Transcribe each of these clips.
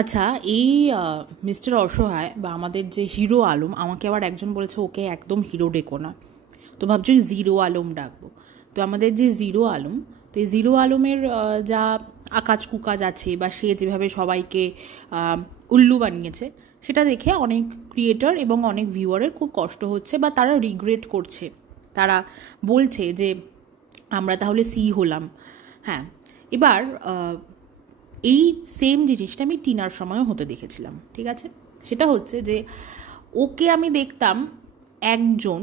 আচ্ছা, এই মিস্টার অসহায় বা আমাদের যে হিরো আলম, আমাকে আবার একজন বলেছে ওকে একদম হিরো ডেকো না। তো ভাবছি জিরো আলম ডাকবো। তো আমাদের যে জিরো আলম, তো এই জিরো আলমের যা আকাজ কুকাজ আছে বা সে যেভাবে সবাইকে উল্লু বানিয়েছে, সেটা দেখে অনেক ক্রিয়েটর এবং অনেক ভিউয়ারের খুব কষ্ট হচ্ছে বা তারা রিগ্রেট করছে। তারা বলছে যে আমরা তাহলে সি হলাম। হ্যাঁ, এবার এই সেম জিনিসটা আমি টিনার সময়ও হতে দেখেছিলাম। ঠিক আছে, সেটা হচ্ছে যে ওকে আমি দেখতাম একজন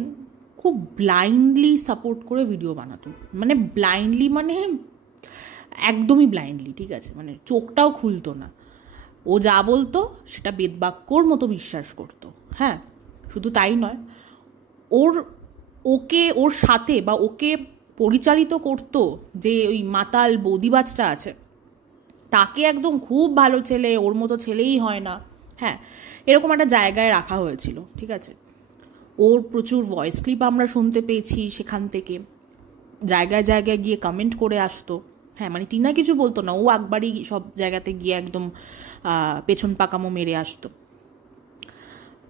খুব ব্লাইন্ডলি সাপোর্ট করে ভিডিও বানাতো, মানে ব্লাইন্ডলি মানে একদমই ব্লাইন্ডলি। ঠিক আছে, মানে চোখটাও খুলতো না, ও যা বলতো সেটা বেদবাক্যর মতো বিশ্বাস করতো। হ্যাঁ, শুধু তাই নয়, ওর ওর সাথে বা ওকে পরিচালিত করতো যে ওই মাতাল বৌদিবাজটা আছে, তাকে একদম খুব ভালো ছেলে, ওর মতো ছেলেই হয় না। হ্যাঁ, এরকম একটা জায়গায় রাখা হয়েছিল। ঠিক আছে, ওর প্রচুর ভয়েস ক্লিপ আমরা শুনতে পেয়েছি, সেখান থেকে জায়গায় জায়গায় গিয়ে কমেন্ট করে আসতো। হ্যাঁ, মানে টিনা কিছু বলতো না, ও একবারই সব জায়গাতে গিয়ে একদম পেছন পাকামো মেরে আসতো।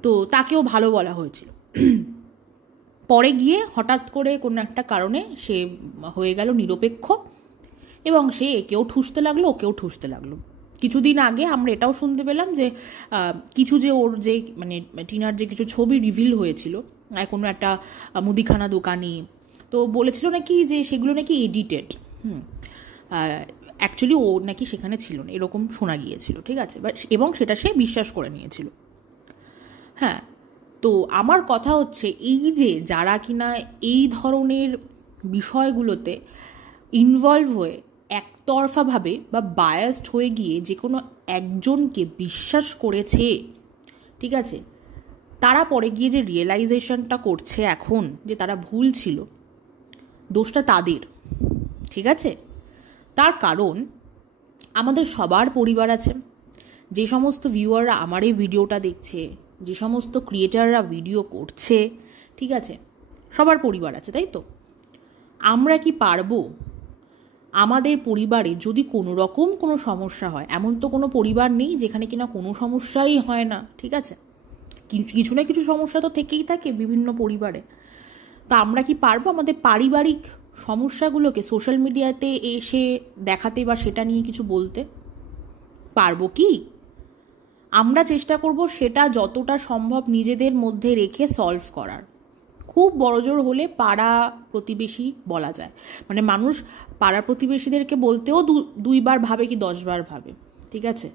তো তাকেও ভালো বলা হয়েছিল। পরে গিয়ে হঠাৎ করে কোনো একটা কারণে সে হয়ে গেল নিরপেক্ষ এবং সে একেও ঠুসতে লাগলো, ওকেও ঠুসতে লাগলো। কিছুদিন আগে আমরা এটাও শুনতে পেলাম যে কিছু যে ওর যে মানে টিনার যে কিছু ছবি রিভিল হয়েছিল কোনো একটা মুদিখানা দোকানি, তো বলেছিল নাকি যে সেগুলো নাকি এডিটেড। অ্যাকচুয়ালি ও নাকি সেখানে ছিল না, এরকম শোনা গিয়েছিল। ঠিক আছে, এবং সেটা সে বিশ্বাস করে নিয়েছিল। হ্যাঁ, তো আমার কথা হচ্ছে এই যে যারা কিনা এই ধরনের বিষয়গুলোতে ইনভলভ হয়ে একতরফাভাবে বা বায়াসড হয়ে গিয়ে যে কোনো একজনকে বিশ্বাস করেছে, ঠিক আছে, তারা পরে গিয়ে যে রিয়েলাইজেশনটা করছে এখন যে তারা ভুল ছিল, দোষটা তাদের। ঠিক আছে, তার কারণ আমাদের সবার পরিবার আছে। যে সমস্ত ভিউয়াররা আমার এই ভিডিওটা দেখছে, যে সমস্ত ক্রিয়েটাররা ভিডিও করছে, ঠিক আছে, সবার পরিবার আছে, তাই তো? আমরা কি পারবো আমাদের পরিবারে যদি কোনো রকম কোনো সমস্যা হয়, এমন তো কোনো পরিবার নেই যেখানে কিনা কোনো সমস্যাই হয় না। ঠিক আছে, কিছু না কিছু সমস্যা তো থেকেই থাকে বিভিন্ন পরিবারে। তো আমরা কি পারবো আমাদের পারিবারিক সমস্যাগুলোকে সোশ্যাল মিডিয়াতে এসে দেখাতে বা সেটা নিয়ে কিছু বলতে? পারবো কি? আমরা চেষ্টা করব সেটা যতটা সম্ভব নিজেদের মধ্যে রেখে সলভ করার। খুব বড়জোর হলে পাড়া প্রতিবেশী বলা যায়, মানে মানুষ পাড়া প্রতিবেশীদেরকে বলতেও দুইবার ভাবে কি 10 বার ভাবে। ঠিক আছে,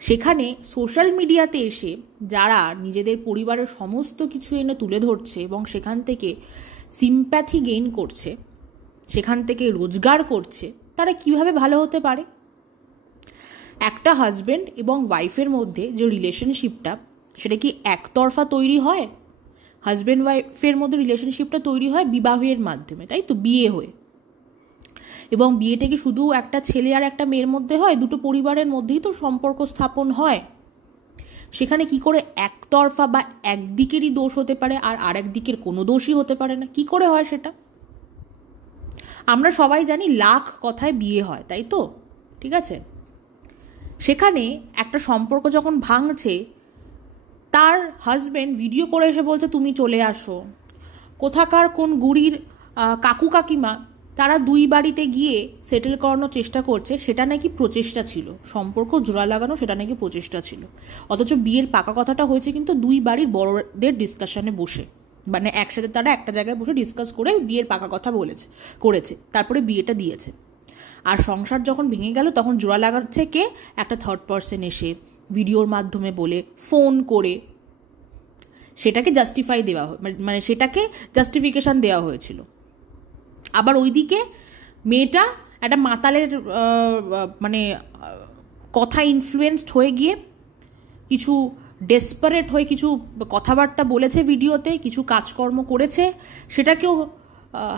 সেখানে সোশ্যাল মিডিয়াতে এসে যারা নিজেদের পরিবারের সমস্ত কিছু এনে তুলে ধরছে এবং সেখান থেকে সিম্প্যাথি গেইন করছে, সেখান থেকে রোজগার করছে, তারা কিভাবে ভালো হতে পারে? একটা হাজব্যান্ড এবং ওয়াইফের মধ্যে যে রিলেশনশিপটা, সেটা কি একতরফা তৈরি হয়? হাজব্যান্ড ওয়াইফের মধ্যে রিলেশনশিপটা তৈরি হয় বিবাহের মাধ্যমে, তাই তো, বিয়ে হয়ে। এবং বিয়েটা কি শুধু একটা ছেলে আর একটা মেয়ের মধ্যে হয়? দুটো পরিবারের মধ্যেই তো সম্পর্ক স্থাপন হয়। সেখানে কি করে একতরফা বা একদিকেরই দোষ হতে পারে আর আরেক দিকের কোনো দোষই হতে পারে না? কি করে হয় সেটা? আমরা সবাই জানি লাখ কথায় বিয়ে হয়, তাই তো? ঠিক আছে, সেখানে একটা সম্পর্ক যখন ভাঙছে, তার হাজব্যান্ড ভিডিও করে এসে বলছে তুমি চলে আসো। কোথাকার কোন গুড়ির কাকু কাকিমা তারা দুই বাড়িতে গিয়ে সেটেল করানোর চেষ্টা করছে, সেটা নাকি প্রচেষ্টা ছিল, সম্পর্ক জোড়া লাগানো সেটা নাকি প্রচেষ্টা ছিল। অথচ বিয়ের পাকা কথাটা হয়েছে কিন্তু দুই বাড়ির বড়দের ডিসকাশনে বসে, মানে একসাথে তারা একটা জায়গায় বসে ডিসকাস করে বিয়ের পাকা কথা করেছে, তারপরে বিয়েটা দিয়েছে। আর সংসার যখন ভেঙে গেল তখন জোড়া লাগাচ্ছে কে? একটা থার্ড পার্সন এসে ভিডিওর মাধ্যমে বলে, ফোন করে সেটাকে জাস্টিফাই দেওয়া, মানে সেটাকে জাস্টিফিকেশান দেওয়া হয়েছিল। আবার ওইদিকে মেয়েটা একটা মাতালের মানে কথা ইনফ্লুয়েন্সড হয়ে গিয়ে কিছু ডেসপারেট হয়ে কিছু কথাবার্তা বলেছে ভিডিওতে, কিছু কাজকর্ম করেছে, সেটাকেও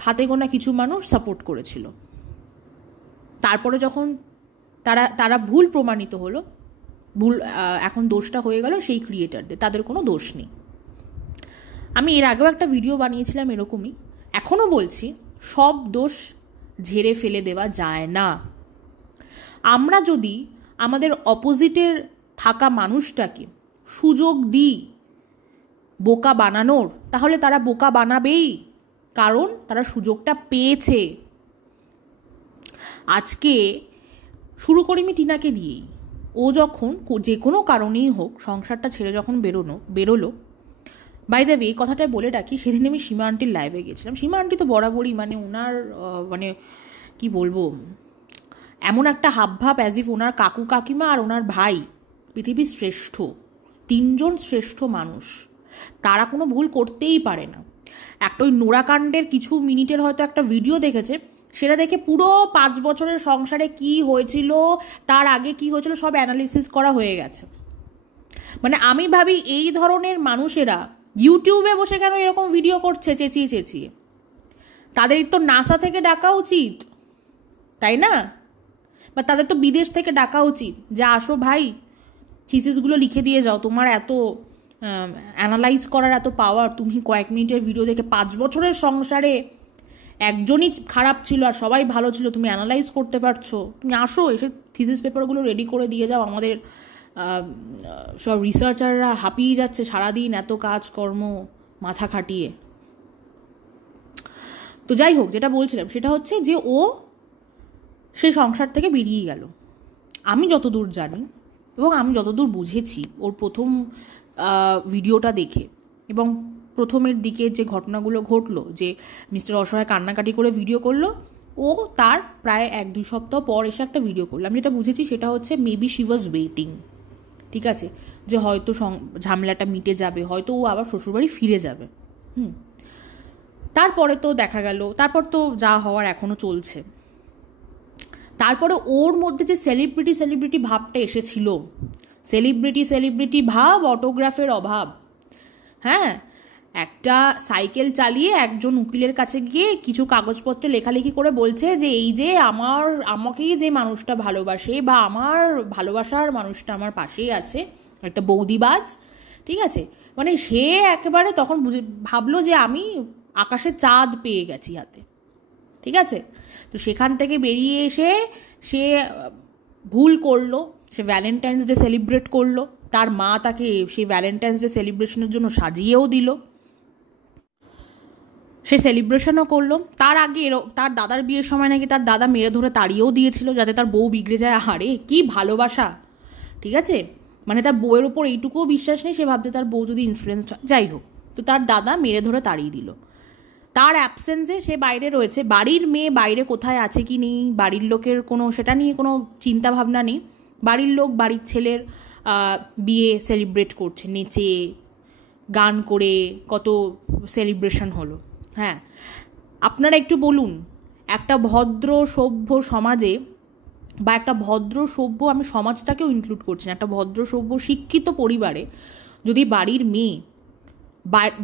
হাতে গোনা কিছু মানুষ সাপোর্ট করেছিল। তারপরে যখন তারা ভুল প্রমাণিত হলো, ভুল, এখন দোষটা হয়ে গেল সেই ক্রিয়েটারদের, তাদের কোনো দোষ নেই। আমি এর আগেও একটা ভিডিও বানিয়েছিলাম এরকমই, এখনও বলছি, সব দোষ ঝেড়ে ফেলে দেওয়া যায় না। আমরা যদি আমাদের অপোজিটের থাকা মানুষটাকে সুযোগ দিই বোকা বানানোর, তাহলে তারা বোকা বানাবেই, কারণ তারা সুযোগটা পেয়েছে। আজকে শুরু করি আমি টিনাকে দিয়েই। ও যখন যে কোনো কারণেই হোক সংসারটা ছেড়ে যখন বেরোলো, বাই দ্য ওয়ে কথাটা বলে রাখি, সেদিন আমি সীমা আন্টির লাইভে গেছিলাম। সীমা আন্টি তো বরাবরই মানে ওনার মানে কি বলবো, এমন একটা হাবভাব অ্যাজ ইফ ওনার কাকু কাকিমা আর ওনার ভাই পৃথিবীর শ্রেষ্ঠ, তিনজন শ্রেষ্ঠ মানুষ, তারা কোনো ভুল করতেই পারে না। একটা ওই নোরাকাণ্ডের কিছু মিনিটের হয়তো একটা ভিডিও দেখেছে, সেটা দেখে পুরো 5 বছরের সংসারে কি হয়েছিল, তার আগে কি হয়েছিল সব অ্যানালিসিস করা হয়ে গেছে। মানে আমি ভাবি এই ধরনের মানুষেরা ইউটিউবে বসে কেন এরকম ভিডিও করছে চেঁচিয়ে চেঁচিয়ে? তাদের তো নাসা থেকে ডাকা উচিত, তাই না? বা তাদের তো বিদেশ থেকে ডাকা উচিত যে আসো ভাই, থিসিসগুলো লিখে দিয়ে যাও, তোমার এত অ্যানালাইজ করার এত পাওয়ার, তুমি কয়েক মিনিটের ভিডিও দেখে 5 বছরের সংসারে একজনই খারাপ ছিল আর সবাই ভালো ছিল, তুমি অ্যানালাইজ করতে পারছো, তুমি আসো এসে থিসিস পেপারগুলো রেডি করে দিয়ে যাও। আমাদের সব রিসার্চাররা হাঁপিয়ে যাচ্ছে সারাদিন এত কাজকর্ম মাথা খাটিয়ে। তো যাই হোক, যেটা বলছিলাম সেটা হচ্ছে যে ও সেই সংসার থেকে বেরিয়ে গেল। আমি যতদূর জানি এবং আমি যতদূর বুঝেছি ওর প্রথম ভিডিওটা দেখে, এবং প্রথমের দিকে যে ঘটনাগুলো ঘটলো, যে মিস্টার অসহায় কান্নাকাটি করে ভিডিও করলো, ও তার প্রায় 1-2 সপ্তাহ পর এসে একটা ভিডিও করলো। আমি যেটা বুঝেছি সেটা হচ্ছে মেবি শি ওয়াজ ওয়েটিং, ঠিক আছে, যে হয়তো ঝামেলাটা মিটে যাবে, হয়তো ও আবার শ্বশুরবাড়ি ফিরে যাবে। তারপরে তো দেখা গেল, তারপর তো যা হওয়ার এখনও চলছে। তারপরে ওর মধ্যে যে সেলিব্রিটি ভাবটা এসেছিল, সেলিব্রিটি ভাব, অটোগ্রাফের অভাব। হ্যাঁ, একটা সাইকেল চালিয়ে একজন উকিলের কাছে গিয়ে কিছু কাগজপত্রে লেখালেখি করে বলছে যে এই যে আমাকেই যে মানুষটা ভালোবাসে বা আমার ভালোবাসার মানুষটা আমার পাশেই আছে, একটা বৌদিবাজ, ঠিক আছে, মানে সে একেবারে তখন ভাবলো যে আমি আকাশে চাঁদ পেয়ে গেছি হাতে, ঠিক আছে। তো সেখান থেকে বেরিয়ে এসে সে ভুল করলো, সে ভ্যালেন্টাইন্স ডে সেলিব্রেট করলো, তার মা তাকে সেই ভ্যালেন্টাইন্স ডে সেলিব্রেশনের জন্য সাজিয়েও দিল, সে সেলিব্রেশনও করলো। তার আগে তার দাদার বিয়ের সময় নাকি তার দাদা মেরে ধরে তাড়িয়েও দিয়েছিল যাতে তার বউ বিগড়ে যায়। আরে কি ভালোবাসা, ঠিক আছে, মানে তার বউয়ের ওপর এইটুকুও বিশ্বাস নেই, সে ভাবতে তার বউ যদি ইনফ্লুয়েন্স হয়, যাই হোক, তো তার দাদা মেরে ধরে তাড়িয়ে দিল। তার অ্যাবসেন্সে সে বাইরে রয়েছে, বাড়ির মেয়ে বাইরে কোথায় আছে কি নেই, বাড়ির লোকের কোনো সেটা নিয়ে কোনো চিন্তা ভাবনা নেই। বাড়ির লোক বাড়ির ছেলের বিয়ে সেলিব্রেট করছে, নেচে গান করে কত সেলিব্রেশন হলো। হ্যাঁ, আপনারা একটু বলুন, একটা ভদ্র সভ্য সমাজে বা একটা ভদ্র সভ্য, আমি সমাজটাকেও ইনক্লুড করছি না, একটা ভদ্র সভ্য শিক্ষিত পরিবারে যদি বাড়ির মেয়ে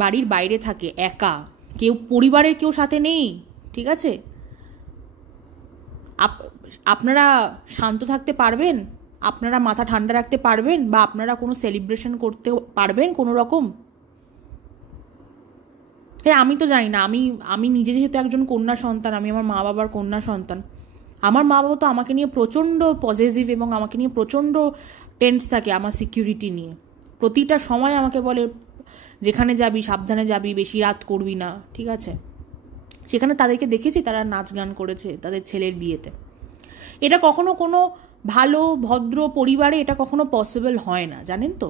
বাড়ির বাইরে থাকে একা, কেউ পরিবারের কেউ সাথে নেই, ঠিক আছে, আপনারা শান্ত থাকতে পারবেন? আপনারা মাথা ঠান্ডা রাখতে পারবেন? বা আপনারা কোনো সেলিব্রেশন করতে পারবেন কোনো রকম? হ্যাঁ, আমি তো জানি না, আমি নিজে যেহেতু একজন কন্যা সন্তান, আমি আমার মা বাবার কন্যা সন্তান, আমার মা বাবা তো আমাকে নিয়ে প্রচণ্ড পজিটিভ এবং আমাকে নিয়ে প্রচণ্ড টেন্স থাকে আমার সিকিউরিটি নিয়ে। প্রতিটা সময় আমাকে বলে যেখানে যাবি সাবধানে যাবি, বেশি রাত করবি না, ঠিক আছে। সেখানে তাদেরকে দেখেছি তারা নাচ গান করেছে তাদের ছেলের বিয়েতে। এটা কখনো কোনো ভালো ভদ্র পরিবারে এটা কখনো পসিবল হয় না, জানেন তো।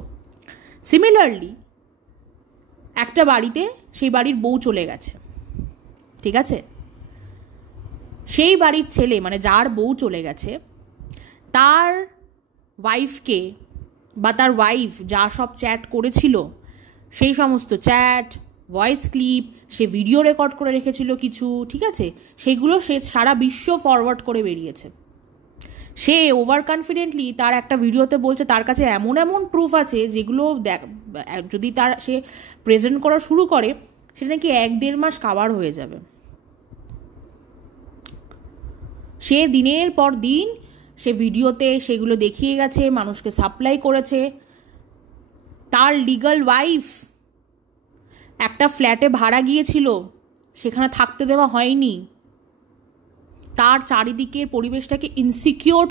সিমিলারলি একটা বাড়িতে সেই বাড়ির বউ চলে গেছে, ঠিক আছে, সেই বাড়ির ছেলে মানে যার বউ চলে গেছে তার ওয়াইফকে বা তার ওয়াইফ যা সব চ্যাট করেছিল সেই সমস্ত চ্যাট, ভয়েস ক্লিপ, সে ভিডিও রেকর্ড করে রেখেছিল কিছু, ঠিক আছে, সেগুলো সে সারা বিশ্ব ফরওয়ার্ড করে বেরিয়েছে। সে ওভার কনফিডেন্টলি তার একটা ভিডিওতে বলছে তার কাছে এমন এমন প্রুফ আছে যেগুলো যদি সে প্রেজেন্ট করা শুরু করে সেটা নাকি 1-1.5 মাস কাভার হয়ে যাবে। সে দিনের পর দিন সে ভিডিওতে সেগুলো দেখিয়ে গেছে, মানুষকে সাপ্লাই করেছে। তার লিগাল ওয়াইফ একটা ফ্ল্যাটে ভাড়া গিয়েছিল, সেখানে থাকতে দেওয়া হয়নি, তার চারিদিকের পরিবেশটাকে ইনসিকিউর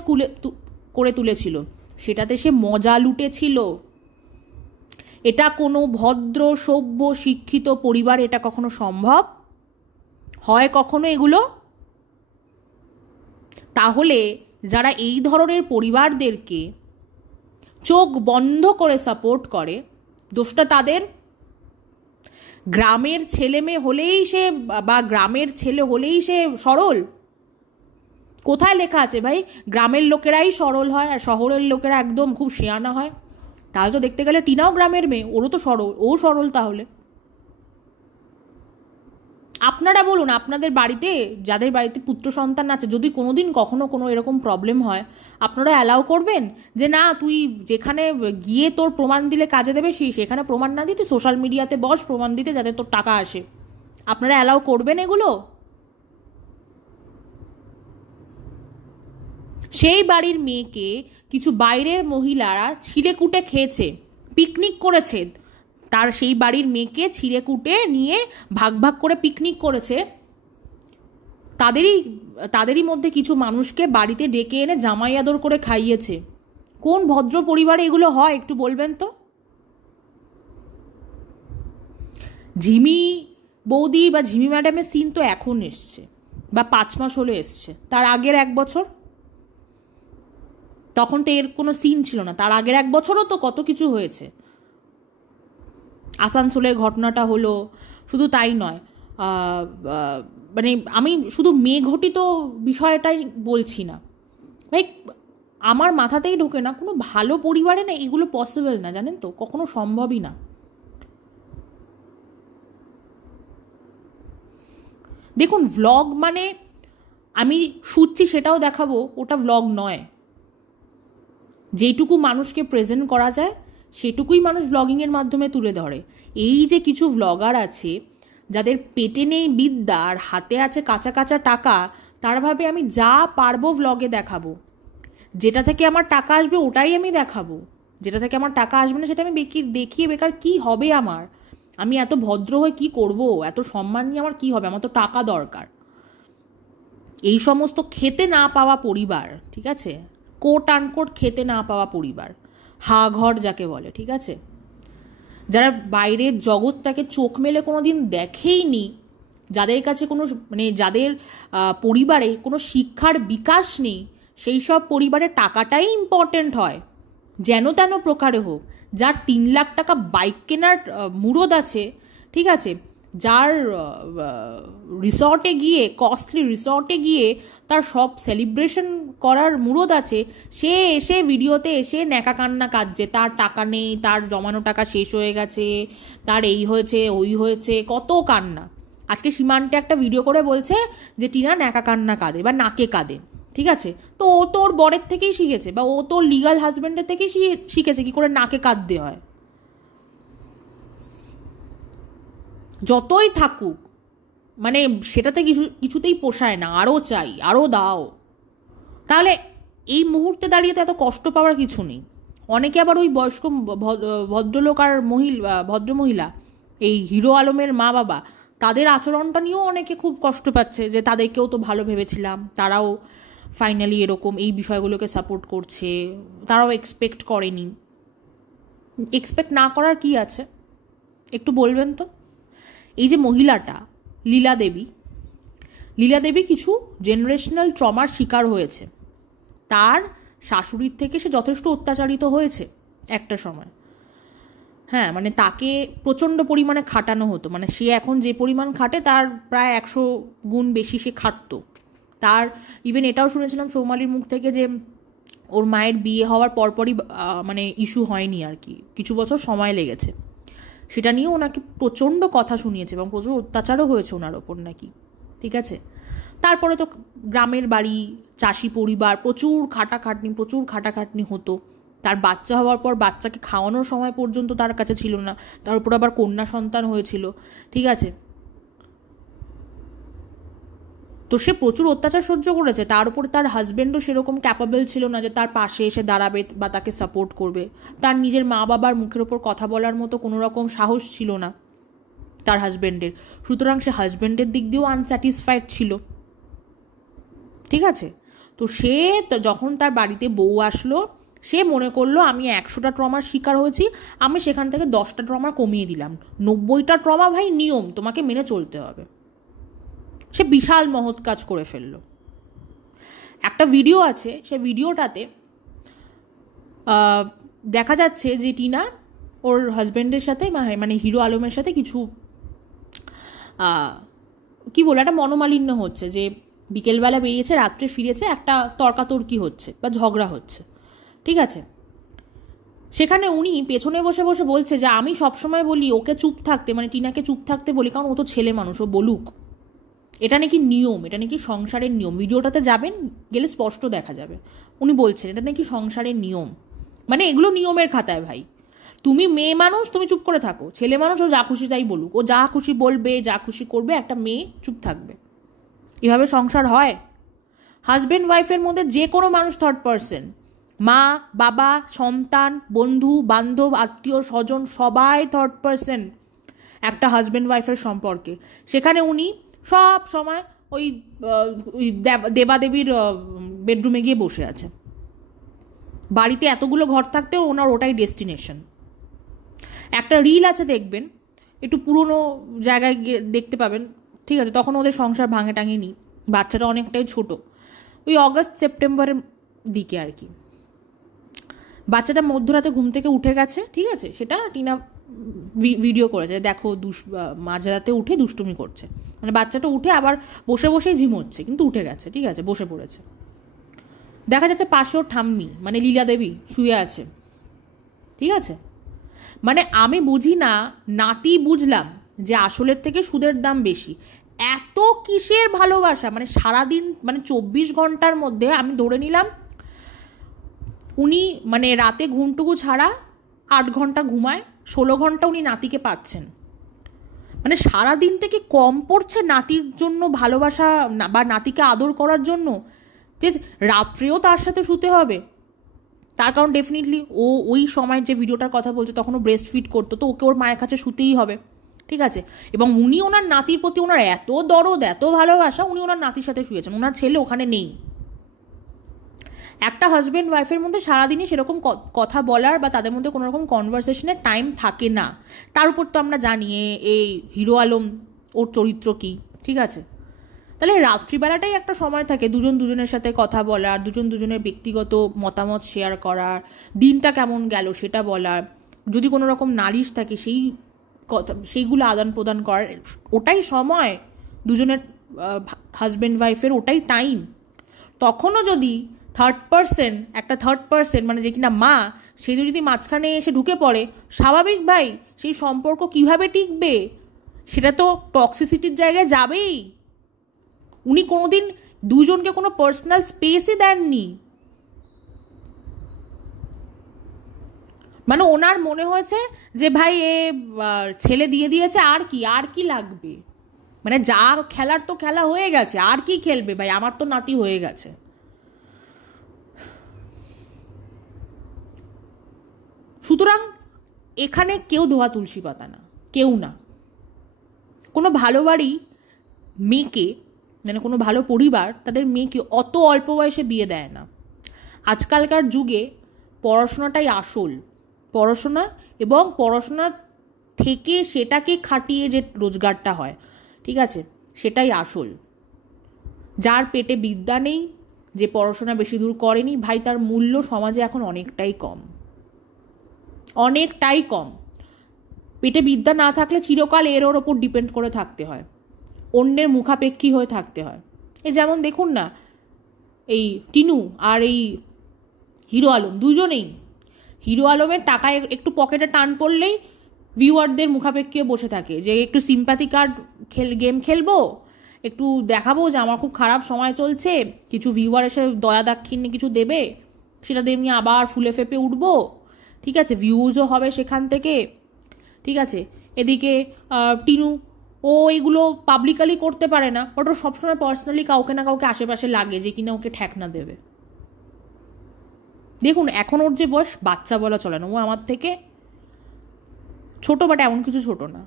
করে তুলেছিল, সেটাতে সে মজা লুটেছিল। এটা কোনো ভদ্র সভ্য শিক্ষিত পরিবার এটা কখনো সম্ভব হয় কখনো এগুলো? তাহলে যারা এই ধরনের পরিবারদেরকে চোখ বন্ধ করে সাপোর্ট করে, দোষটা তাদের। গ্রামের ছেলে মেয়ে হলেই সে বা গ্রামের ছেলে হলেই সে সরল? কোথায় লেখা আছে ভাই গ্রামের লোকেরাই সরল হয় আর শহরের লোকেরা একদম খুব শিয়ানা হয়? তাহলে তো দেখতে গেলে টিনাও গ্রামের মেয়ে, ওরও তো সরল, ও সরল। তাহলে আপনারা বলুন, আপনাদের বাড়িতে যাদের বাড়িতে পুত্র সন্তান আছে, যদি কোনোদিন কখনো কোনো এরকম প্রবলেম হয়, আপনারা অ্যালাউ করবেন যে না তুই যেখানে গিয়ে তোর প্রমাণ দিলে কাজে দেবে সেখানে প্রমাণ না দিয়ে তুই সোশ্যাল মিডিয়াতে বস প্রমাণ দিতে যাতে তোর টাকা আসে? আপনারা অ্যালাউ করবেন এগুলো? সেই বাড়ির মেয়েকে কিছু বাইরের মহিলারা ছিঁড়েকুটে খেয়েছে, পিকনিক করেছে, তার সেই বাড়ির মেয়েকে ছিঁড়েকুটে নিয়ে ভাগ ভাগ করে পিকনিক করেছে। তাদেরই মধ্যে কিছু মানুষকে বাড়িতে ডেকে এনে জামাই আদর করে খাইয়েছে। কোন ভদ্র পরিবারে এগুলো হয় একটু বলবেন তো? ঝিমি বৌদি বা ঝিমি ম্যাডামের সিন তো এখন এসছে, বা 5 মাস হলো এসছে। তার আগের 1 বছর তখন তো এর কোনো সিন ছিল না। তার আগের 1 বছরও তো কত কিছু হয়েছে। আসানসোলের ঘটনাটা হলো, শুধু তাই নয়, মানে আমি শুধু মেয়ে ঘটিত বিষয়টাই বলছি না ভাই, আমার মাথাতেই ঢোকে না কোনো ভালো পরিবারে না এগুলো পসিবল না, জানেন তো, কখনো সম্ভবই না। দেখুন, ভ্লগ মানে আমি শুচ্ছি সেটাও দেখাবো, ওটা ভ্লগ নয়। যেটুকু মানুষকে প্রেজেন্ট করা যায় সেটুকুই মানুষ ব্লগিংয়ের মাধ্যমে তুলে ধরে। এই যে কিছু ভ্লগার আছে যাদের পেটে নেই বিদ্যা আর হাতে আছে কাঁচা কাঁচা টাকা, তার ভাবে আমি যা পারবো ভ্লগে দেখাবো, যেটা থেকে আমার টাকা আসবে ওটাই আমি দেখাবো, যেটা থেকে আমার টাকা আসবে না সেটা আমি দেখিয়ে বেকার কি হবে আমার? আমি এত ভদ্র হয়ে কি করব? এত সম্মান নিয়ে আমার কি হবে? আমার তো টাকা দরকার। এই সমস্ত খেতে না পাওয়া পরিবার, ঠিক আছে, কোট আনকোট খেতে না পাওয়া পরিবার, হা ঘর যাকে বলে, ঠিক আছে, যারা বাইরের জগৎটাকে চোখ মেলে কোনো দিন দেখেইনি, যাদের কাছে কোনো মানে যাদের পরিবারে কোনো শিক্ষার বিকাশ নেই, সেই সব পরিবারে টাকাটাই ইম্পর্টেন্ট হয়, যেন তেন প্রকারে হোক। যার 3 লাখ টাকা বাইক কেনার মুরদ আছে, ঠিক আছে, যার রিসর্টে গিয়ে কস্টলি রিসর্টে গিয়ে তার সব সেলিব্রেশন করার মুরদ আছে, সে এসে ভিডিওতে এসে ন্যাকা কান্না কাঁদছে, তার টাকা নেই, তার জমানো টাকা শেষ হয়ে গেছে, তার এই হয়েছে ওই হয়েছে, কত কান্না। আজকে সীমান্তে একটা ভিডিও করে বলছে যে টিনা ন্যাকা কান্না কাঁদে বা নাকে কাঁদে, ঠিক আছে, তো ও তোর বরের থেকেই শিখেছে বা ও তোর লিগাল হাজব্যান্ডের থেকেই শিখেছে কি করে নাকে কাঁদতে হয়। যতই থাকুক মানে সেটাতে কিছুতেই পোষায় না, আরও চাই, আরও দাও। তাহলে এই মুহূর্তে দাঁড়িয়ে তো এত কষ্ট পাওয়ার কিছু নেই। অনেকে আবার ওই বয়স্ক ভদ্রলোক আর ভদ্রমহিলা, এই হিরো আলমের মা বাবা, তাদের আচরণটা নিয়েও অনেকে খুব কষ্ট পাচ্ছে যে তাদেরকেও তো ভালো ভেবেছিলাম, তারাও ফাইনালি এরকম এই বিষয়গুলোকে সাপোর্ট করছে, তারাও এক্সপেক্ট করেনি। এক্সপেক্ট না করার কি আছে একটু বলবেন তো? এই যে মহিলাটা লীলা দেবী কিছু জেনারেশনাল ট্রমার শিকার হয়েছে। তার শাশুড়ির থেকে সে যথেষ্ট অত্যাচারিত হয়েছে একটা সময়। হ্যাঁ, মানে তাকে প্রচণ্ড পরিমাণে খাটানো হতো, মানে সে এখন যে পরিমাণ খাটে তার প্রায় 100 গুণ বেশি সে খাটতো। তার ইভেন এটাও শুনেছিলাম সৌমালির মুখ থেকে যে ওর মায়ের বিয়ে হওয়ার পরপরই মানে ইস্যু হয়নি আর কি, কিছু বছর সময় লেগেছে। সেটা নিয়েও ওনাকে প্রচণ্ড কথা শুনিয়েছে এবং প্রচুর অত্যাচারও হয়েছে ওনার ওপর নাকি, ঠিক আছে। তারপরে তো গ্রামের বাড়ি, চাষি পরিবার, প্রচুর খাটাখাটনি হতো। তার বাচ্চা হওয়ার পর বাচ্চাকে খাওয়ানোর সময় পর্যন্ত তার কাছে ছিল না, তার উপর আবার কন্যা সন্তান হয়েছিল, ঠিক আছে। তো সে প্রচুর অত্যাচার সহ্য করেছে। তার উপর তার হাজব্যান্ডও সেরকম ক্যাপাবল ছিল না যে তার পাশে এসে দাঁড়াবে বা তাকে সাপোর্ট করবে। তার নিজের মা বাবার মুখের ওপর কথা বলার মতো কোনো রকম সাহস ছিল না তার হাজব্যান্ডের। সুতরাং সে হাজব্যান্ডের দিক দিয়েও আনস্যাটিসফাইড ছিল, ঠিক আছে। তো তো সে যখন তার বাড়িতে বউ আসলো, সে মনে করলো আমি 100টা ট্রমার শিকার হয়েছি, আমি সেখান থেকে 10টা ট্রমা কমিয়ে দিলাম, 90টা ট্রমা ভাই নিয়ম, তোমাকে মেনে চলতে হবে। সে বিশাল মহৎ কাজ করে ফেললো। একটা ভিডিও আছে, সে ভিডিওটাতে দেখা যাচ্ছে যে টিনা ওর হাজব্যান্ডের সাথে মানে হিরো আলমের সাথে কিছু কি বলে একটা মনোমালিন্য হচ্ছে, যে বিকেলবেলা বেরিয়েছে, রাত্রে ফিরেছে, একটা তর্কাতর্কি হচ্ছে বা ঝগড়া হচ্ছে, ঠিক আছে। সেখানে উনি পেছনে বসে বসে বলছে যে আমি সবসময় বলি ওকে চুপ থাকতে, মানে টিনাকে চুপ থাকতে বলি, কারণ ও তো ছেলে মানুষ, ও বলুক, এটা নাকি নিয়ম, এটা নাকি সংসারের নিয়ম। ভিডিওটাতে যাবেন, গেলে স্পষ্ট দেখা যাবে উনি বলছেন এটা নাকি সংসারের নিয়ম। মানে এগুলো নিয়মের খাতায় ভাই। তুমি মেয়ে মানুষ, তুমি চুপ করে থাকো, ছেলে মানুষ ও যা খুশি তাই বলুক, ও যা খুশি বলবে, যা খুশি করবে, একটা মেয়ে চুপ থাকবে। এভাবে সংসার হয়? হাজব্যান্ড ওয়াইফের মধ্যে যে কোনো মানুষ থার্ড পার্সন, মা বাবা সন্তান বন্ধু বান্ধব আত্মীয় স্বজন সবাই থার্ড পার্সন একটা হাজব্যান্ড ওয়াইফের সম্পর্কে। সেখানে উনি সব সময় ওই দেবাদেবীর বেডরুমে গিয়ে বসে আছে। বাড়িতে এতগুলো ঘর থাকতেও ওনার ওটাই ডেস্টিনেশন। একটা রিল আছে, দেখবেন, একটু পুরনো জায়গায় গিয়ে দেখতে পাবেন, ঠিক আছে। তখন ওদের সংসার ভাঙে টাঙেনি, বাচ্চাটা অনেকটাই ছোট, ওই অগাস্ট সেপ্টেম্বরের দিকে আর কি। বাচ্চাটা মধ্যরাতে ঘুম থেকে উঠে গেছে, ঠিক আছে, সেটা টিনা ভিডিও করেছে, দেখো মাঝরাতে উঠে দুষ্টুমি করছে, মানে বাচ্চাটা উঠে আবার বসে বসেই ঝিমোচ্ছে, কিন্তু উঠে গেছে, ঠিক আছে, বসে পড়েছে। দেখা যাচ্ছে পাশেও ঠাম্মি মানে লীলা দেবী শুয়ে আছে, ঠিক আছে। মানে আমি বুঝি না, নাতি বুঝলাম যে আসলের থেকে সুদের দাম বেশি। এত কিসের ভালোবাসা? মানে সারাদিন, মানে 24 ঘন্টার মধ্যে আমি ধরে নিলাম উনি মানে রাতে ঘুমটুকু ছাড়া 8 ঘন্টা ঘুমায়, 16 ঘন্টা উনি নাতিকে পাচ্ছেন। মানে সারাদিনটা কি কম পড়ছে নাতির জন্য ভালোবাসা বা নাতিকে আদর করার জন্য, যে রাত্রেও তার সাথে শুতে হবে? তার কারণ ডেফিনেটলি ও ওই সময় যে ভিডিওটার কথা বলছে তখন ও ব্রেস্ট ফিড করতো, তো ওকে ওর মায়ের কাছে শুতেই হবে, ঠিক আছে। এবং উনি ওনার নাতির প্রতি ওনার এত দরদ, এত ভালোবাসা, উনি ওনার নাতির সাথে শুয়েছেন, ওনার ছেলে ওখানে নেই। একটা হাজব্যান্ড ওয়াইফের মধ্যে সারাদিনই সেরকম কথা বলার বা তাদের মধ্যে কোনো রকম কনভারসেশনের টাইম থাকে না। তার উপর তো আমরা জানি এই হিরো আলম, ওর চরিত্র কী, ঠিক আছে। তাহলে রাত্রিবেলাটাই একটা সময় থাকে দুজন দুজনের সাথে কথা বলার, দুজন দুজনের ব্যক্তিগত মতামত শেয়ার করার, দিনটা কেমন গেল সেটা বলার, যদি কোনো রকম নালিশ থাকে সেই কথা সেইগুলো আদান প্রদান করার, ওটাই সময় দুজনের হাজব্যান্ড ওয়াইফের, ওটাই টাইম। তখনও যদি একটা থার্ড পার্সন মানে যে কিনা মা, সে যদি মাঝখানে এসে ঢুকে পড়ে, স্বাভাবিক ভাই সেই সম্পর্ক কিভাবে টিকবে? সেটা তো টক্সিসিটির জায়গায় যাবেই। উনি কোনোদিন দুজনকে কোনো পার্সোনাল স্পেসই দেননি। মানে ওনার মনে হয়েছে যে ভাই এ ছেলে দিয়ে দিয়েছে, আর কি লাগবে, মানে যা খেলার তো খেলা হয়ে গেছে, আর কি খেলবে ভাই, আমার তো নাতি হয়ে গেছে। সুতরাং এখানে কেউ ধোয়া তুলসী পাতা না, কেউ না। কোনো ভালো বাড়ি মেয়েকে, মানে কোনো ভালো পরিবার তাদের মেয়েকে অত অল্প বয়সে বিয়ে দেয় না। আজকালকার যুগে পড়াশোনাটাই আসল, পড়াশোনা এবং পড়াশোনা থেকে সেটাকে খাটিয়ে যে রোজগারটা হয়, ঠিক আছে, সেটাই আসল। যার পেটে বিদ্যা নেই, যে পড়াশোনা বেশি দূর করেনি, ভাই তার মূল্য সমাজে এখন অনেকটাই কম, অনেকটাই কম। পেটে বিদ্যা না থাকলে চিরকাল এর ওর ওপর ডিপেন্ড করে থাকতে হয়, অন্যের মুখাপেক্ষী হয়ে থাকতে হয়। এই যেমন দেখুন না, এই টিনু আর এই হিরো আলম দুজনেই, হিরো আলমের টাকায় একটু পকেটে টান পড়লেই ভিউয়ারদের মুখাপেক্ষী বসে থাকে, যে একটু সিম্প্যাথি কার্ড গেম খেলবো, একটু দেখাবো যে আমার খুব খারাপ সময় চলছে, কিছু ভিউয়ার এসে দয়া দাক্ষিণ্যে কিছু দেবে, সেটা দিয়ে আমি আবার ফুলে ফেপে উঠবো, ঠিক আছে, ভিউজও হবে সেখান থেকে, ঠিক আছে। এদিকে টিনু ও এগুলো পাবলিকালি করতে পারে না, বাট ও সবসময় পার্সোনালি কাউকে না কাউকে আশেপাশে লাগে যে কিনা ওকে ঠেকনা দেবে। দেখুন এখন ওর যে বয়স, বাচ্চা বলা চলে না, ও আমার থেকে ছোট, বাট এমন কিছু ছোট না।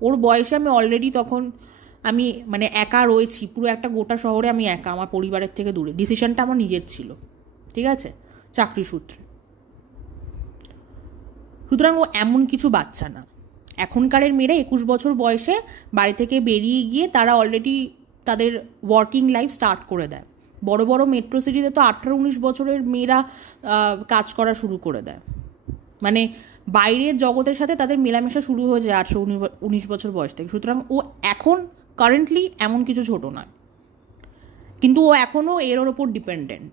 ওর বয়সে আমি অলরেডি তখন আমি মানে একা রয়েছি, পুরো একটা গোটা শহরে আমি একা, আমার পরিবারের থেকে দূরে, ডিসিশনটা আমার নিজের ছিল, ঠিক আছে, চাকরি সূত্রে। সুতরাং ও এমন কিছু বাচ্চা না। এখনকারের মেয়েরা 21 বছর বয়সে বাড়ি থেকে বেরিয়ে গিয়ে তারা অলরেডি তাদের ওয়ার্কিং লাইফ স্টার্ট করে দেয়। বড় বড় মেট্রো সিটিতে তো 18-19 বছরের মেয়েরা কাজ করা শুরু করে দেয়, মানে বাইরের জগতের সাথে তাদের মেলামেশা শুরু হয়ে যায় 18-19 বছর বয়স থেকে। সুতরাং ও এখন কারেন্টলি এমন কিছু ছোট নয়, কিন্তু ও এখনও এর ওপর ডিপেন্ডেন্ট,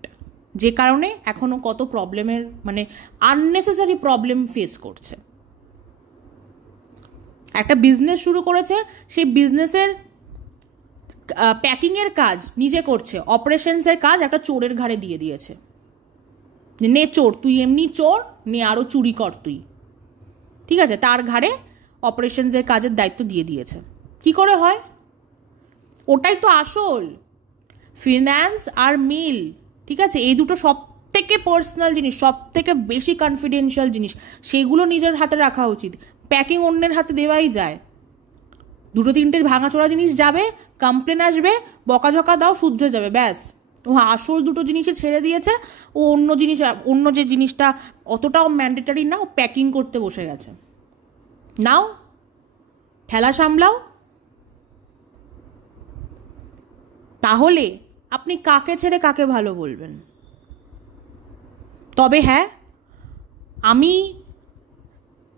যে কারণে এখনও কত প্রবলেমের মানে আননেসেসারি প্রবলেম ফেস করছে। একটা বিজনেস শুরু করেছে, সেই বিজনেসের প্যাকিংয়ের কাজ নিজে করছে, অপারেশনসের কাজ একটা চোরের ঘাড়ে দিয়ে দিয়েছে, নে চোর, তুই এমনি চোর, নে আরও চুরি কর তুই, ঠিক আছে, তার ঘাড়ে অপারেশনসের কাজের দায়িত্ব দিয়ে দিয়েছে। কি করে হয়? ওটাই তো আসল। ফিন্যান্স আর মিল, ঠিক আছে, এই দুটো সব থেকে পার্সোনাল জিনিস, সব থেকে বেশি কনফিডেন্সিয়াল জিনিস, সেগুলো নিজের হাতে রাখা উচিত। প্যাকিং অন্যের হাতে দেওয়াই যায়, 2-3টে ভাঙাচোরা জিনিস যাবে, কমপ্লেন আসবে, বকাঝকা দাও, শুধরে যাবে, ব্যাস। ও আসল দুটো জিনিসে ছেড়ে দিয়েছে, ও অন্য যে জিনিসটা অতটাও ম্যান্ডেটারি না, ও প্যাকিং করতে বসে গেছে। নাও ঠেলা সামলাও। তাহলে আপনি কাকে ছেড়ে কাকে ভালো বলবেন? তবে হ্যাঁ, আমি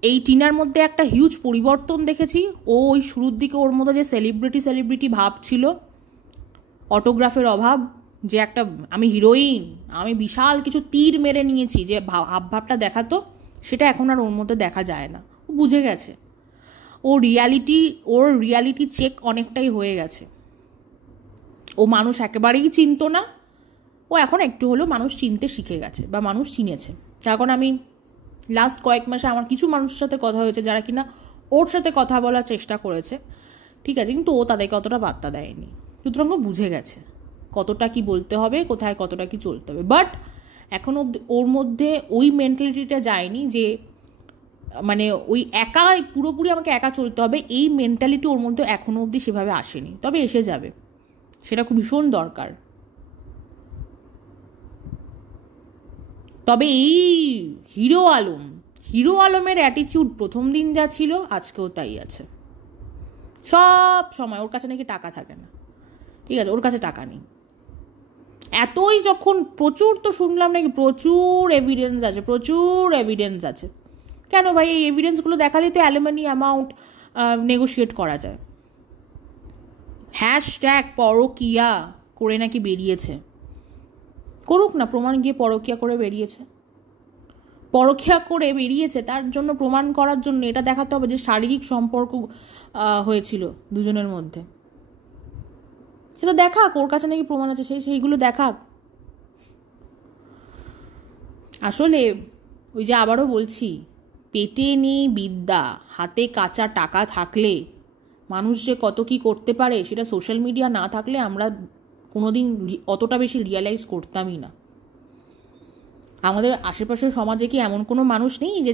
এই টিনার মধ্যে একটা হিউজ পরিবর্তন দেখেছি। ও ওই শুরুর দিকে ওর মধ্যে যে সেলিব্রিটি ভাব ছিল, অটোগ্রাফের অভাব, যে একটা আমি হিরোইন, আমি বিশাল কিছু তীর মেরে নিয়েছি যে হাবভাবটা দেখাতো, সেটা এখন আর ওর মধ্যে দেখা যায় না। ও বুঝে গেছে, ওর রিয়ালিটি চেক অনেকটাই হয়ে গেছে। ও মানুষ একেবারেই চিনতো না, ও এখন একটু হলেও মানুষ চিনতে শিখে গেছে, বা মানুষ চিনেছে। এখন আমি লাস্ট কয়েক মাসে আমার কিছু মানুষের সাথে কথা হয়েছে যারা কিনা ওর সাথে কথা বলার চেষ্টা করেছে, ঠিক আছে, কিন্তু ও তাদেরকে অতটা বার্তা দেয়নি। সুতরাং ও বুঝে গেছে কতটা কি বলতে হবে, কোথায় কতটা কি চলতে হবে। বাট এখন ওর মধ্যে ওই মেন্টালিটিটা যায়নি যে মানে ওই একা পুরোপুরি আমাকে একা চলতে হবে, এই মেন্টালিটি ওর মধ্যে এখনও অবধি সেভাবে আসেনি, তবে এসে যাবে, সেটা খুব ভীষণ দরকার। তবে এই হিরো আলমের অ্যাটিটিউড প্রথম দিন যা ছিল আজকেও তাই আছে। সব সময় ওর কাছে নাকি টাকা থাকে না, ঠিক আছে, ওর কাছে টাকা নেই, এতই যখন প্রচুর, তো শুনলাম নাকি প্রচুর এভিডেন্স আছে। কেন ভাই, এই এভিডেন্সগুলো দেখালেই তো অ্যালুমিনি অ্যামাউন্ট নেগোশিয়েট করা যায়। হ্যাশট্যাগ পরকিয়া করে নাকি বেরিয়েছে, করুক না, প্রমাণ গিয়ে পরকিয়া করে বেরিয়েছে, তার জন্য প্রমাণ করার জন্য এটা দেখাতে হবে যে শারীরিক সম্পর্ক হয়েছিল দুজনের মধ্যে। সেটা দেখাক, ওর কাছে নাকি প্রমাণ আছে, সেইগুলো দেখাক। আসলে ওই যে আবারও বলছি, পেটে নেই বিদ্যা, হাতে কাঁচা টাকা থাকলে মানুষ যে কত কি করতে পারে, সেটা সোশ্যাল মিডিয়া না থাকলে আমরা কোনোদিন অতটা বেশি রিয়ালাইজ করতামই না। আমাদের আশেপাশের সমাজে কি এমন কোনো মানুষ নেই যে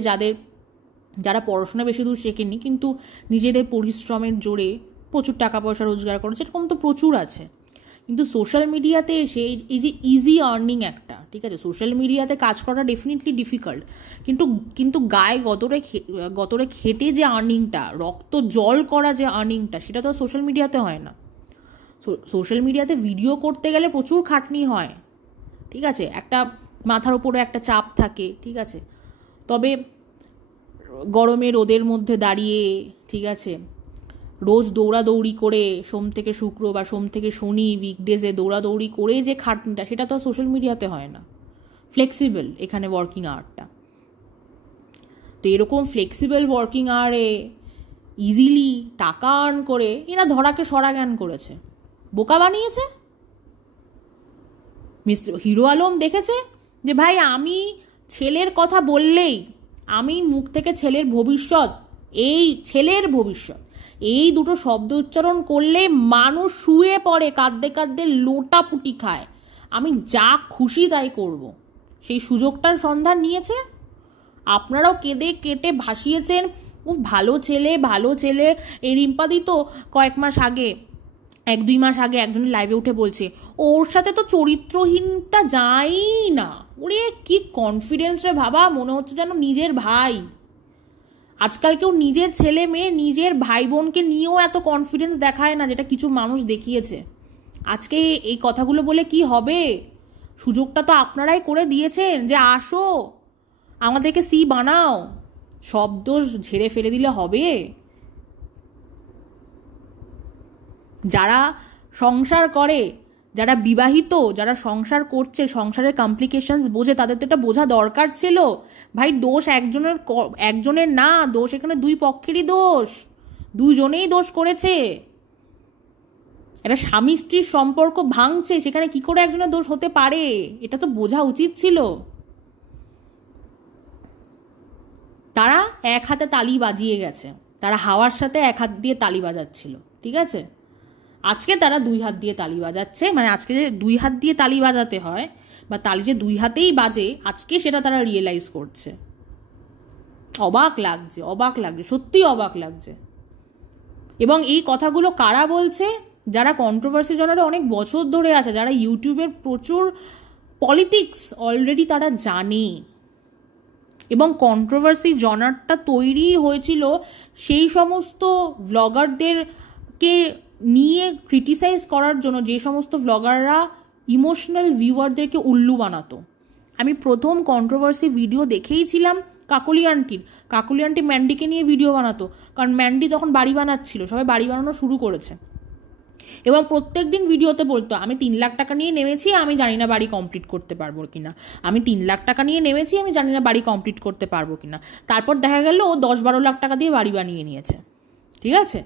যারা পড়াশোনা বেশি দূর শেখেননি কিন্তু নিজেদের পরিশ্রমের জোরে প্রচুর টাকা পয়সা রোজগার করেছে? এরকম তো প্রচুর আছে। কিন্তু সোশ্যাল মিডিয়াতে এসে এই যে ইজি আর্নিং একটা, ঠিক আছে, সোশ্যাল মিডিয়াতে কাজ করা ডেফিনেটলি ডিফিকাল্ট, কিন্তু গায়ে গতরে খেটে যে আর্নিংটা, রক্ত জল করা যে আর্নিংটা, সেটা তো সোশ্যাল মিডিয়াতে হয় না। সোশ্যাল মিডিয়াতে ভিডিও করতে গেলে প্রচুর খাটনি হয়, ঠিক আছে, একটা মাথার ওপরে একটা চাপ থাকে, ঠিক আছে, তবে গরমে রোদের মধ্যে দাঁড়িয়ে, ঠিক আছে, রোজ দৌড়াদৌড়ি করে সোম থেকে শুক্র বা সোম থেকে শনি উইকডেজে দৌড়াদৌড়ি করে যে খাটনিটা, সেটা তো সোশ্যাল মিডিয়াতে হয় না। ফ্লেক্সিবল এখানে ওয়ার্কিং আওয়ারটা, তো এরকম ফ্লেক্সিবল ওয়ার্কিং আওয়ারে ইজিলি টাকা আর্ন করে এরা ধরাকে সরা জ্ঞান করেছে, বোকা বানিয়েছে। মিস্টার হিরো আলম দেখেছে যে ভাই, আমি ছেলের কথা বললেই, আমি মুখ থেকে ছেলের ভবিষ্যৎ, এই দুটো শব্দ উচ্চারণ করলে মানুষ শুয়ে পড়ে, কাঁদতে কাঁদতে লোটাপুটি খায়, আমি যা খুশি তাই করব, সেই সুযোগটার সন্ধান নিয়েছে। আপনারাও কেঁদে কেটে ভাসিয়েছেন, ও ভালো ছেলে। এই রিম্পাদি তো কয়েক মাস আগে 1-2 মাস আগে একজনের লাইভে উঠে বলছে ওর সাথে তো চরিত্রহীনটা যায়ই না। ওরে কি কনফিডেন্স রে বাবা, মনে হচ্ছে যেন নিজের ভাই। আজকাল কেউ নিজের ছেলে মেয়ে, নিজের ভাই বোনকে নিয়েও এত কনফিডেন্স দেখায় না, যেটা কিছু মানুষ দেখিয়েছে। আজকে এই কথাগুলো বলে কি হবে? সুযোগটা তো আপনারাই করে দিয়েছেন যে আসো আমাদেরকে সি বানাও, সব দোষ ঝেড়ে ফেলে দিলে হবে? যারা সংসার করে, যারা বিবাহিত, যারা সংসার করছে, সংসারের কমপ্লিকেশনস বোঝে, তাদের তো এটা বোঝা দরকার ছিল। ভাই দোষ একজনের না, দোষ এখানে দুই পক্ষেরই দোষ, দুজনেই দোষ করেছে। একটা স্বামী স্ত্রীর সম্পর্ক ভাঙছে, সেখানে কি করে একজনের দোষ হতে পারে? এটা তো বোঝা উচিত ছিল। তারা এক হাতে তালি বাজিয়ে গেছে, তারা হাওয়ার সাথে এক হাত দিয়ে তালি বাজাচ্ছিল, ঠিক আছে? আজকে তারা 2 হাত দিয়ে তালি বাজাচ্ছে, মানে আজকে যে 2 হাত দিয়ে তালি বাজাতে হয় বা তালি যে 2 হাতেই বাজে, আজকে সেটা তারা রিয়েলাইজ করছে। অবাক লাগছে, অবাক লাগছে, সত্যিই অবাক লাগছে। এবং এই কথাগুলো কারা বলছে? যারা কন্ট্রোভার্সি জনারে অনেক বছর ধরে আছে, যারা ইউটিউবের প্রচুর পলিটিক্স অলরেডি তারা জানে। এবং কন্ট্রোভার্সি জনারটা তৈরি হয়েছিল সেই সমস্ত ভ্লগারদেরকে নিয়ে ক্রিটিসাইজ করার জন্য, যে সমস্ত ভ্লগাররা ইমোশনাল ভিউয়ারদেরকে উল্লু বানাতো। আমি প্রথম কন্ট্রোভার্সি ভিডিও দেখেইছিলাম কাকলি আন্টি ম্যান্ডিকে নিয়ে ভিডিও বানাতো, কারণ ম্যান্ডি তখন বাড়ি বানাচ্ছিল, সবাই বাড়ি বানানো শুরু করেছে। এবং প্রত্যেক দিন ভিডিওতে বলতো আমি 3 লাখ টাকা নিয়ে নেমেছি, আমি জানি না বাড়ি কমপ্লিট করতে পারবো কিনা, আমি 3 লাখ টাকা নিয়ে নেমেছি, আমি জানি না বাড়ি কমপ্লিট করতে পারবো কিনা। তারপর দেখা গেল ও 10-12 লাখ টাকা দিয়ে বাড়ি বানিয়ে নিয়েছে, ঠিক আছে?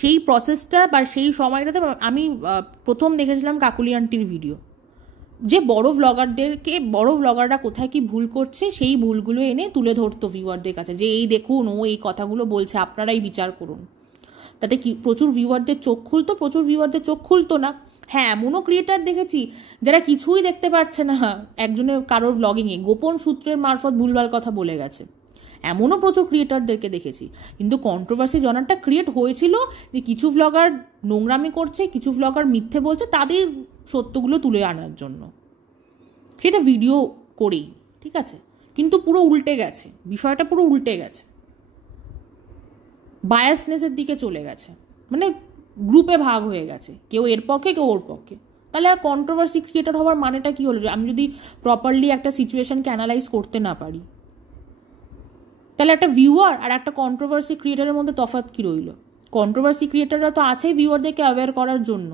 সেই প্রসেসটা বা সেই সময়টাতে আমি প্রথম দেখেছিলাম কাকুলি আন্টির ভিডিও, যে বড় ভ্লগাররা কোথায় কি ভুল করছে সেই ভুলগুলো এনে তুলে ধরতো ভিউয়ারদের কাছে, যে এই দেখুন ও এই কথাগুলো বলছে, আপনারাই বিচার করুন। তাতে কি প্রচুর ভিউয়ারদের চোখ খুলতো, প্রচুর ভিউয়ারদের চোখ খুলতো না। হ্যাঁ, এমনও ক্রিয়েটার দেখেছি যারা কিছুই দেখতে পারছে না একজনের কারোর ব্লগিংয়ে গোপন সূত্রের মারফত ভুলভাল কথা বলে গেছে, এমনও প্রচুর ক্রিয়েটারদেরকে দেখেছি। কিন্তু কন্ট্রোভার্সি জনারটা ক্রিয়েট হয়েছিল যে কিছু ভ্লগার নোংরামি করছে, কিছু ভ্লগার মিথ্যে বলছে, তাদের সত্যগুলো তুলে আনার জন্য, সেটা ভিডিও করেই, ঠিক আছে? কিন্তু পুরো উল্টে গেছে, বিষয়টা পুরো উল্টে গেছে, বায়াসনেসের দিকে চলে গেছে, মানে গ্রুপে ভাগ হয়ে গেছে, কেউ এর পক্ষে কেউ ওর পক্ষে। তাহলে আর কন্ট্রোভার্সি ক্রিয়েটার হওয়ার মানেটা কি হলো? আমি যদি প্রপারলি একটা সিচুয়েশনকে অ্যানালাইজ করতে না পারি, তাহলে একটা ভিউয়ার আর একটা কন্ট্রোভার্সি ক্রিয়েটারের মধ্যে তফাৎ কি রইল? কন্ট্রোভার্সি ক্রিয়েটাররা তো আছে ভিউয়ারদেরকে অ্যাওয়্যার করার জন্য,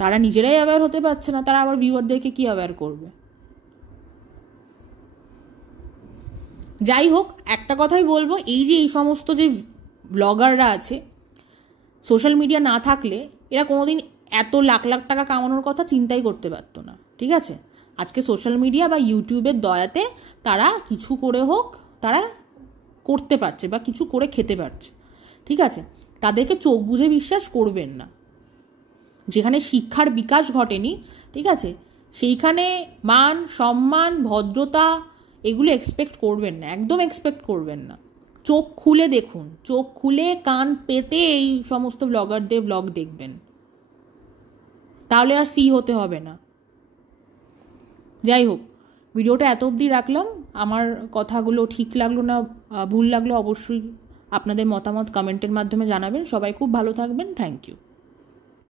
তারা নিজেরাই অ্যাওয়্যার হতে পারছে না, তারা আবার ভিউয়ারদেরকে কি অ্যাওয়্যার করবে? যাই হোক, একটা কথাই বলবো, এই যে এই সমস্ত যে ব্লগাররা আছে, সোশ্যাল মিডিয়া না থাকলে এরা কোনোদিন এত লাখ লাখ টাকা কামানোর কথা চিন্তাই করতে পারতো না, ঠিক আছে? আজকে সোশ্যাল মিডিয়া বা ইউটিউবের দয়াতে তারা কিছু করে হোক তারা করতে পারছে বা কিছু করে খেতে পারছে, ঠিক আছে? তাদেরকে চোখ বুঝে বিশ্বাস করবেন না। যেখানে শিক্ষার বিকাশ ঘটেনি, ঠিক আছে, সেইখানে মান সম্মান ভদ্রতা এগুলো এক্সপেক্ট করবেন না, একদম এক্সপেক্ট করবেন না। চোখ খুলে দেখুন, চোখ খুলে কান পেতে এই সমস্ত ব্লগারদের ব্লগ দেখবেন, তাহলে আর সি হতে হবে না। যাই হোক, ভিডিওটা এত অবধি রাখলাম। আমার কথাগুলো ঠিক লাগলো না ভুল লাগলো অবশ্যই আপনাদের মতামত কমেন্টের মাধ্যমে জানাবেন। সবাই খুব ভালো থাকবেন। Thank you.